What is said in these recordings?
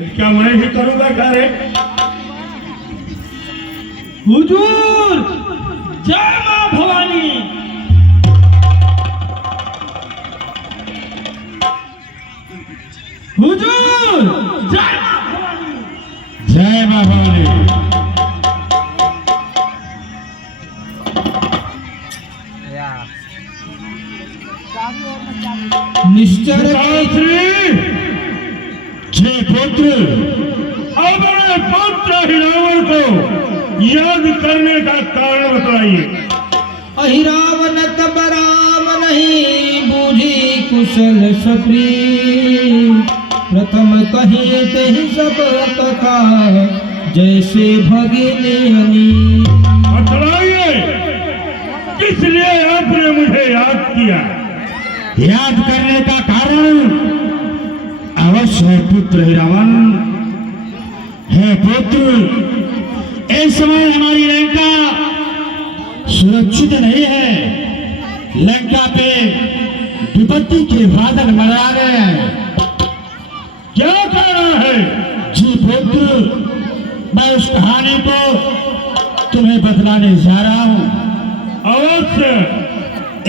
क्या मैं ही करूंगा कार्य? हुजूर जय मां भवानी। हुजूर जय मां भवानी। जय मां भवानी। निश्चर छे पुत्र अपने पुत्र हिरावण को याद करने का कारण बताइए। अहिरावण तब राम नहीं बूझी कुशल सप्री। प्रथम कही ते सब कथा जैसे भगिनी अनी। बतलाइए किस लिए आपने मुझे याद किया? याद करने का कारण अवश्य है पुत्र हिरावण। है पुत्र, इस समय हमारी लंका सुरक्षित नहीं है। लंका पे विपत्ति के बादल मंडरा गए हैं। क्या कारण है? जी पुत्र, मैं उस कहानी को तुम्हें बतलाने जा रहा हूं। अवश्य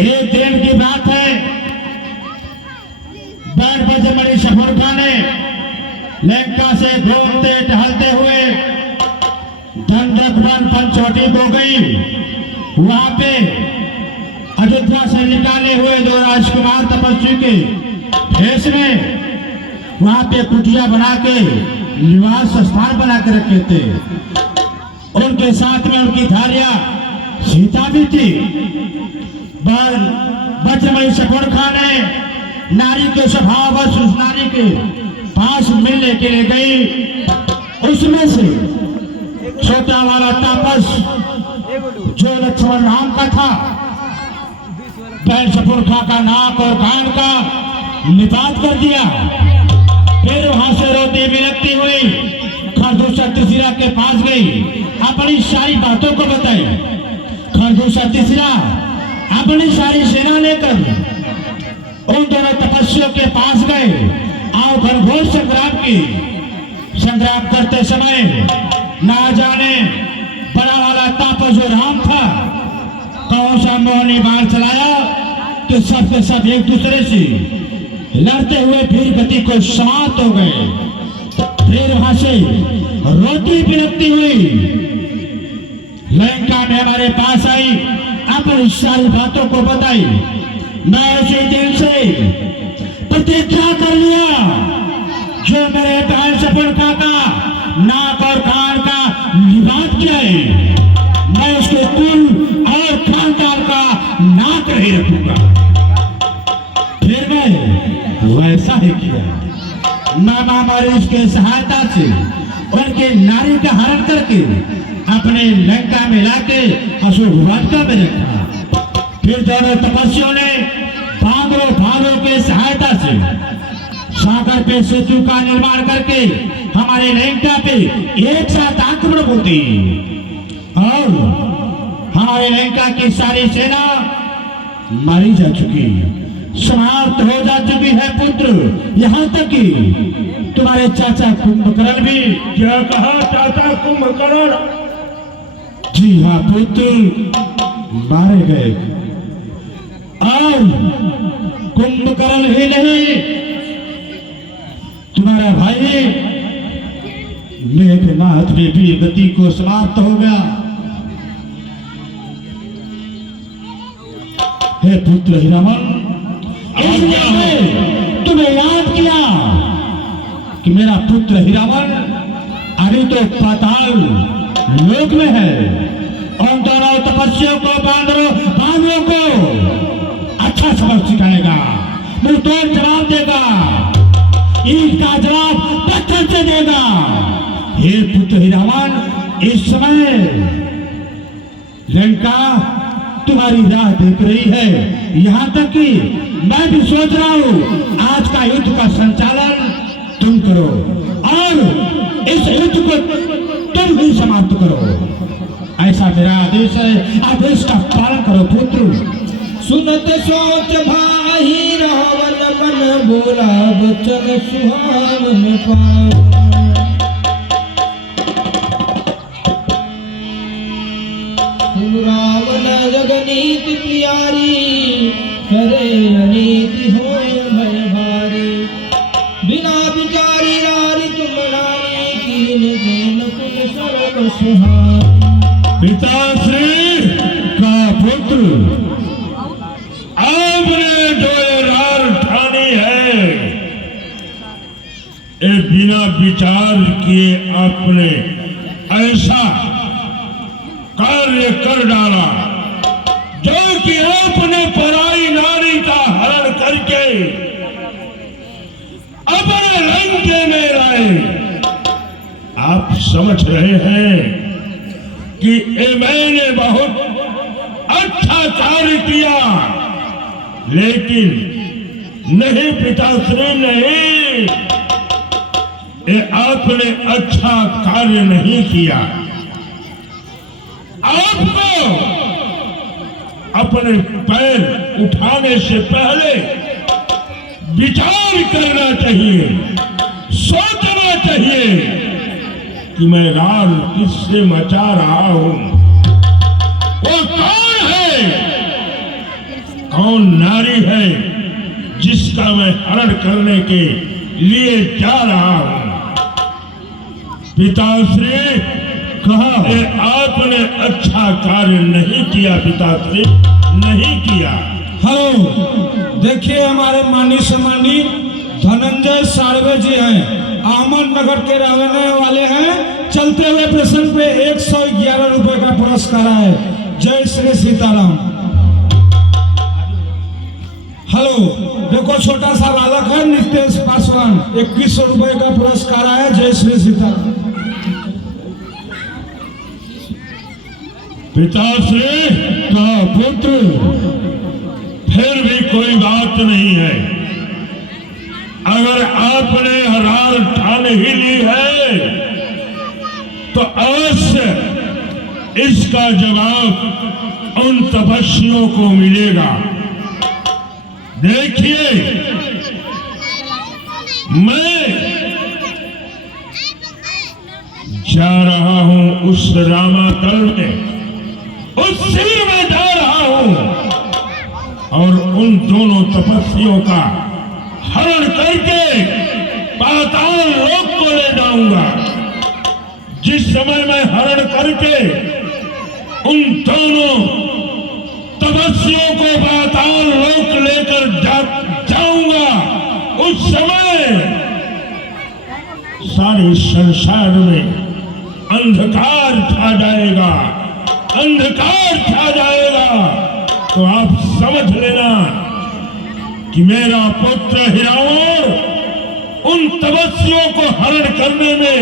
एक दिन की बात है। बड़ी शफुरखा ने लंका से घूमते टहलते हुए दंडक वन पंचवटी को गई। वहां पे अयोध्या से निकाले हुए दो राजकुमार तपस्वी के भेष में वहां पे कुटिया बना के निवास स्थान बना के रखे थे। उनके साथ में उनकी भार्या सीता भी थी। बड़ी शफुरखा ने नारी के स्वभाव उस नारी के पास मिलने के लिए गई। उसमें से छोटा वाला तापस जो लक्ष्मण नाम का था, बहन शफुरखा का नाक और कान का निपात कर दिया। फिर वहां से रोती बिलखती हुई खरदूषा तिसरा के पास गई। अपनी सारी बातों को बताई। खरदूषा तिसरा अपनी सारी सेना लेकर उन दोनों तपस्वियों के पास गए और घनघोर संग्राम करते समय ना जाने बड़ा वाला तापस जो राम था कौन सा मोहनी बाण चलाया कि सब के सब एक दूसरे से लड़ते हुए फिर गति को समाप्त हो गए। फिर वहां से रोती बिलखती हुई लंका में हमारे पास आई। अपनी सारी बातों को बताई। मैं उसी दिन से प्रतिज्ञा कर लिया, जो मेरे बहन शफुरखा का नाक और कान का निवात किया है, मैं उसके कुल और खानदान का नाक नहीं रखूंगा। फिर मैं वैसा ही किया। मामा मरीज के सहायता से उनके नारी का हरण करके अपने लंका में लाके अशोक वाटिका में रखा। फिर दोनों तपस्वियों ने भालों के सहायता से सागर पे सेतु का निर्माण करके हमारे लंका पे एक साथ आक्रमण होती और हमारे लंका की सारी सेना मारी जा चुकी, समाप्त हो जा चुकी है पुत्र। यहाँ तक कि तुम्हारे चाचा कुंभकर्ण भी। क्या कहा चाचा कुंभकर्ण? जी हाँ पुत्र, मारे गए। और कुंभकर्ण ही नहीं, तुम्हारा भाई मेघनाथ में भी गति को समाप्त हो गया। हे पुत्र हिरावण, इसलिए तुम्हें याद किया कि मेरा पुत्र हिरावण अभी तो पाताल लोक में है। उन दोनों तपस्वियों को बांधवों को अच्छा सबक सिखाएगा, मुंहतोड़ जवाब देगा, ईंट का जवाब पत्थर से देगा। हे पुत्र हिरावण, इस समय लंका तुम्हारी राह देख रही है। यहाँ तक कि मैं भी सोच रहा हूँ आज का युद्ध का संचालन तुम करो और इस युद्ध को तुम भी समाप्त करो। ऐसा मेरा आदेश है, आदेश का पालन करो पुत्र। सुनत सोच भाई रावण बोला बचन सुहावन पायो। रावण जगनीति प्यारी करे अनीति होय भय भारी। बिना विचारी नारी तुम नारी कीन जैन कुल सर्व सुहारी। पिताश्री का पुत्र आपने जो ये रार ठानी है, ये बिना विचार किए आपने ऐसा कार्य कर डाला जो कि आपने पराई नारी का हरण करके अपने लंके में लाए। आप समझ रहे हैं कि ये मैंने बहुत अच्छा कार्य किया, लेकिन नहीं पिताश्री नहीं, ये आपने अच्छा कार्य नहीं किया। आपको अपने पैर उठाने से पहले विचार करना चाहिए, सोचना चाहिए कि मैं राल किससे मचा रहा हूं, वो कौन है, कौन नारी है जिसका मैं हरण करने के लिए जा रहा हूं। पिताश्री कहा आपने अच्छा कार्य नहीं किया, पिताश्री नहीं किया। हेलो, देखिए हमारे मानी सम्मानी धनंजय साड़वे जी हैं, अहमदनगर के रहने वाले हैं। चलते हुए प्रश्न पे 111 रुपए का पुरस्कार है। जय श्री सीताराम। हेलो, देखो छोटा सा बालक है नितेश पासवान, 2100 रुपए का पुरस्कार है। जय श्री सीताराम। पिताश्री का पुत्र फिर भी कोई बात नहीं है। अगर आपने हरार ठान ही ली है तो अवश्य इसका जवाब उन तपस्वियों को मिलेगा। देखिए, मैं जा रहा हूं उस रामातल में, उस शिविर में जा रहा हूं और उन दोनों तपस्वियों का हरण करके पाताल लोक को ले जाऊंगा। जिस समय मैं हरण करके उन दोनों तपस्वियों को पाताल लोक लेकर जाऊंगा, उस समय सारे संसार में अंधकार छा जाएगा, अंधकार छा जाएगा। तो आप समझ लेना कि मेरा पुत्र हिरावण उन तपस्वियों को हरण करने में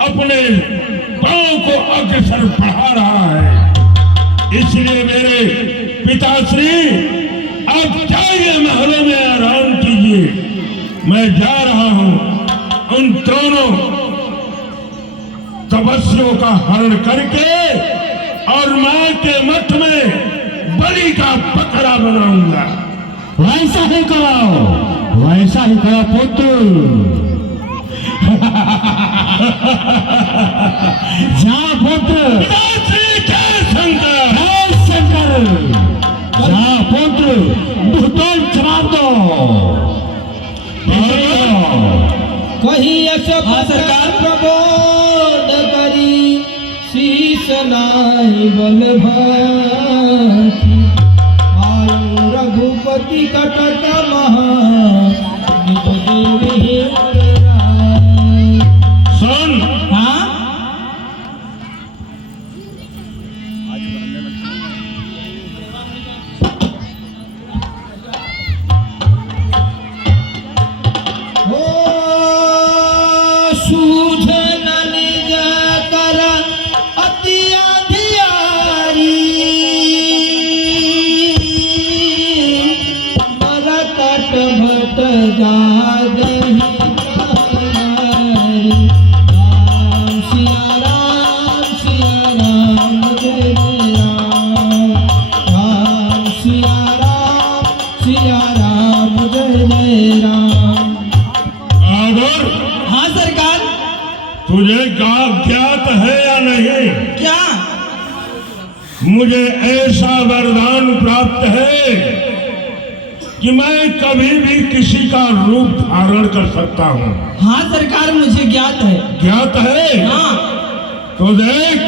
अपने पांव को अग्रसर बढ़ा रहा है। इसलिए मेरे पिताश्री आप जाइए, महलों में आराम कीजिए। मैं जा रहा हूं उन दोनों तपस्वियों का हरण करके और मां के मठ में बलि का बकरा बनाऊंगा। वैसा ही करो, वैसा ही करो पुत्र। जा पुत्र। पिताश्री जय शंकर। जय शंकर। जा पुत्र, भूतोल जवाब दो। कहीं सरकार प्रबोध करी शीश नाई बल भाती। आयु रघुपति कटक महा निज देवी सुन, हाँ सूझन निज कर अति अधियारी। मरकट सरकार। तुझे ज्ञात है या नहीं? क्या? मुझे ऐसा वरदान प्राप्त है कि मैं कभी भी किसी का रूप धारण कर सकता हूँ। हाँ सरकार, मुझे ज्ञात है। ज्ञात है? हाँ। तो देख,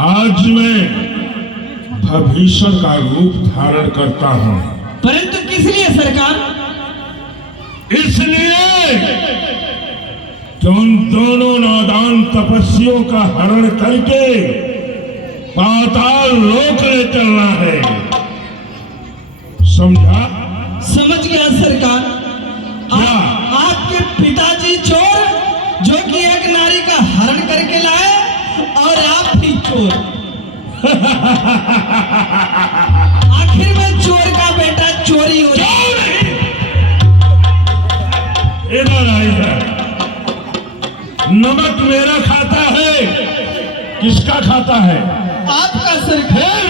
आज मैं भविष्य का रूप धारण करता हूँ। परंतु किस लिए सरकार? इसलिए कि उन दोनों नादान तपस्वियों का हरण करके पाताल लोक ले चलना है। समझा? समझ गया सरकार। क्या? आपके पिताजी चोर, जो कि एक नारी का हरण करके लाए, और आप भी चोर। आखिर में चोर का बेटा चोरी हो जाए। इधर आ, इधर। नमक मेरा खाता है, किसका खाता है? आपका सरकार।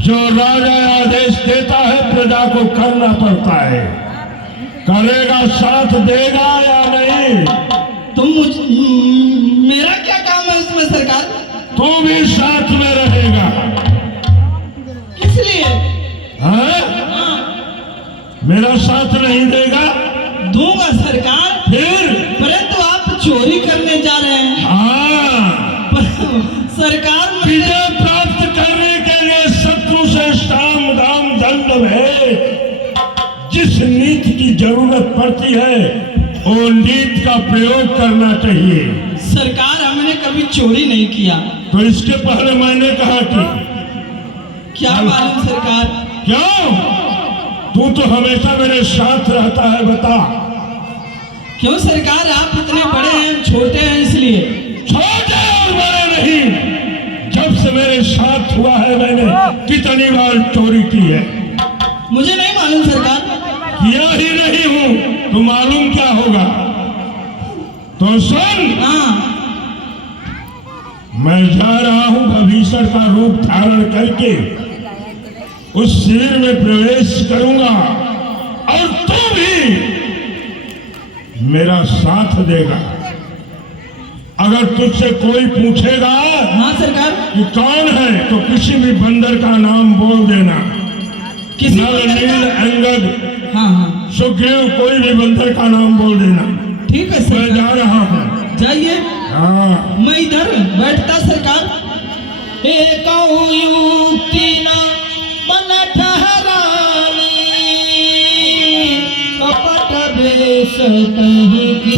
जो राजा आदेश देता है प्रजा को करना पड़ता है। करेगा, साथ देगा या नहीं? तो मेरा क्या काम है उसमें सरकार? तू भी साथ में रहेगा। किस लिए? हाँ? मेरा साथ नहीं देगा? दूंगा सरकार। फिर? परंतु आप चोरी करने जा रहे हैं। हाँ। सरकार, विजय प्राप्त करने के लिए शत्रु से साम दाम दंड भेद, जिस नीति की जरूरत पड़ती है वो नीति का प्रयोग करना चाहिए। सरकार, हमने कभी चोरी नहीं किया। तो इसके पहले मैंने कहा कि क्या मालूम सरकार? क्यों? तू तो हमेशा मेरे साथ रहता है, बता। क्यों सरकार? आप इतने बड़े हैं, हम छोटे हैं, इसलिए। छोटे और बड़े नहीं, जब से मेरे साथ हुआ है मैंने कितनी बार चोरी की है। मुझे नहीं मालूम सरकार। किया ही नहीं हूं तो मालूम क्या होगा? तो सुन, हाँ। मैं जा रहा हूं भविष्य का रूप धारण करके उस शिविर में प्रवेश करूंगा, और तू भी मेरा साथ देगा। अगर तुझसे कोई पूछेगा हाँ सरकार। कि कौन है, तो किसी भी बंदर का नाम बोल देना। किसी नल, बंदर नील, का? अंगद, हाँ हाँ, सुग्रीव, कोई भी बंदर का नाम बोल देना। ठीक है मैं सरकार। जा रहा हूँ। जाइए। हाँ। मैं इधर बैठता सरकार। एक युक्ति ना मन ठहरानी, कपट बेस कहीं की।